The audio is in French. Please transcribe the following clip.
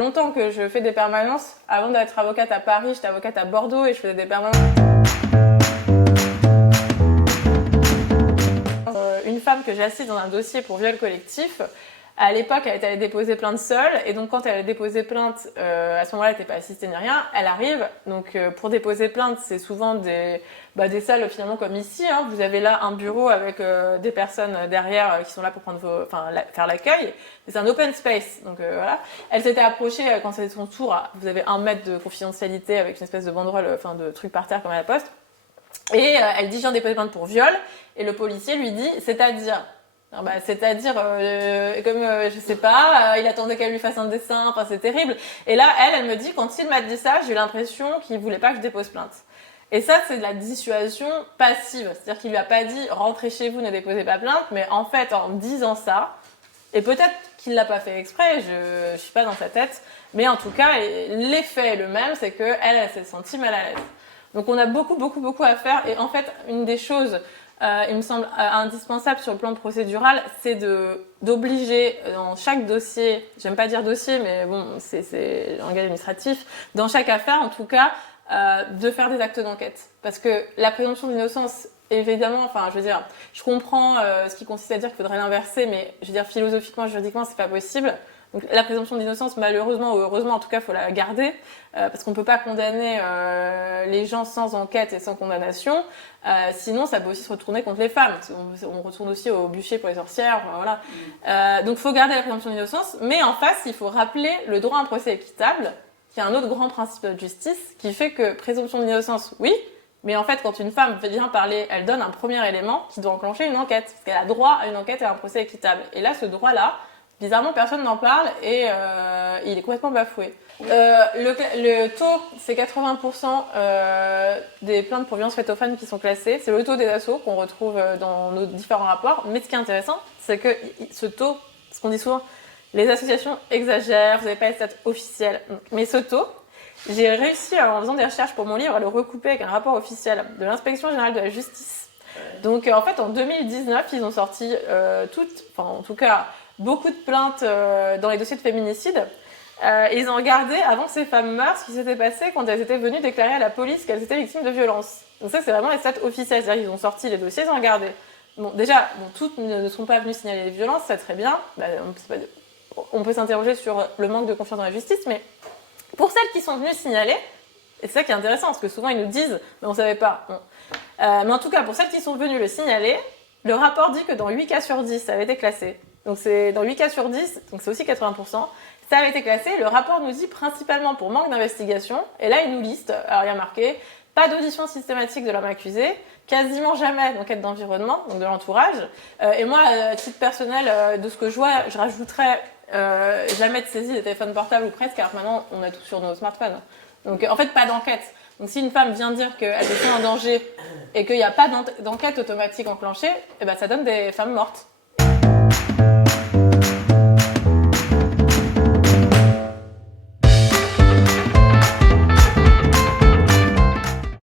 Longtemps que je fais des permanences. Avant d'être avocate à Paris, j'étais avocate à Bordeaux et je faisais des permanences. Une femme que j'ai assise dans un dossier pour viol collectif, à l'époque, elle était allée déposer plainte seule, et donc quand elle a déposé plainte, à ce moment-là, elle n'était pas assistée ni rien, elle arrive, donc pour déposer plainte, c'est souvent des salles finalement comme ici, hein. Vous avez là un bureau avec des personnes derrière qui sont là pour prendre faire l'accueil, c'est un open space, donc voilà. Elle s'était approchée quand c'était son tour, vous avez 1 mètre de confidentialité avec une espèce de banderole, de truc par terre comme à la poste, et elle dit, je viens déposer plainte pour viol, et le policier lui dit, c'est-à-dire, je sais pas, il attendait qu'elle lui fasse un dessin, enfin c'est terrible. Et là, elle me dit, quand il m'a dit ça, j'ai eu l'impression qu'il voulait pas que je dépose plainte. Et ça, c'est de la dissuasion passive. C'est-à-dire qu'il lui a pas dit, rentrez chez vous, ne déposez pas plainte, mais en fait, en disant ça, et peut-être qu'il l'a pas fait exprès, je suis pas dans sa tête, mais en tout cas, l'effet est le même, c'est que elle s'est sentie mal à l'aise. Donc on a beaucoup à faire, et en fait, une des choses il me semble indispensable sur le plan procédural, c'est d'obliger dans chaque dossier, j'aime pas dire dossier, mais bon, c'est un langage administratif, dans chaque affaire en tout cas, de faire des actes d'enquête. Parce que la présomption d'innocence, évidemment, je comprends ce qui consiste à dire qu'il faudrait l'inverser, mais je veux dire, philosophiquement, juridiquement, c'est pas possible. Donc la présomption d'innocence, malheureusement ou heureusement, en tout cas, faut la garder, parce qu'on peut pas condamner les gens sans enquête et sans condamnation. Sinon, ça peut aussi se retourner contre les femmes. On retourne aussi au bûcher pour les sorcières, voilà. Donc, faut garder la présomption d'innocence, mais en face, il faut rappeler le droit à un procès équitable, qui est un autre grand principe de justice, qui fait que présomption d'innocence, oui, mais en fait, quand une femme vient parler, elle donne un premier élément qui doit enclencher une enquête, parce qu'elle a droit à une enquête et à un procès équitable. Et là, ce droit-là, bizarrement, personne n'en parle et il est complètement bafoué. Le taux, c'est 80% des plaintes pour violences faites aux femmes qui sont classées. C'est le taux des assos qu'on retrouve dans nos différents rapports. Mais ce qui est intéressant, c'est que ce taux, ce qu'on dit souvent, les associations exagèrent, vous n'avez pas les stats officielles. Mais ce taux, j'ai réussi, en faisant des recherches pour mon livre, à le recouper avec un rapport officiel de l'Inspection générale de la justice. Donc en fait, en 2019, ils ont sorti en tout cas, beaucoup de plaintes dans les dossiers de féminicide. Ils ont regardé, avant que ces femmes meurent, ce qui s'était passé quand elles étaient venues déclarer à la police qu'elles étaient victimes de violences. Donc ça, c'est vraiment les stats officiels. C'est-à-dire qu'ils ont sorti les dossiers, ils ont regardé. Bon, déjà, toutes ne sont pas venues signaler les violences, c'est très bien. On peut s'interroger sur le manque de confiance dans la justice, mais pour celles qui sont venues signaler, et c'est ça qui est intéressant, parce que souvent ils nous disent « mais on savait pas bon. ». Mais en tout cas, pour celles qui sont venues le signaler, le rapport dit que dans 8 cas sur 10, ça avait été classé. Donc c'est dans 8 cas sur 10, donc c'est aussi 80%, ça avait été classé. Le rapport nous dit principalement pour manque d'investigation, et là il nous liste, alors il y a marqué, pas d'audition systématique de l'homme accusé, quasiment jamais d'enquête d'environnement, donc de l'entourage, et moi, à titre personnel, de ce que je vois, je rajouterais jamais de saisie des téléphones portables ou presque, car maintenant on a tout sur nos smartphones. Donc en fait, pas d'enquête. Donc si une femme vient dire qu'elle se sent en danger et qu'il n'y a pas d'enquête automatique enclenchée, eh ben, ça donne des femmes mortes.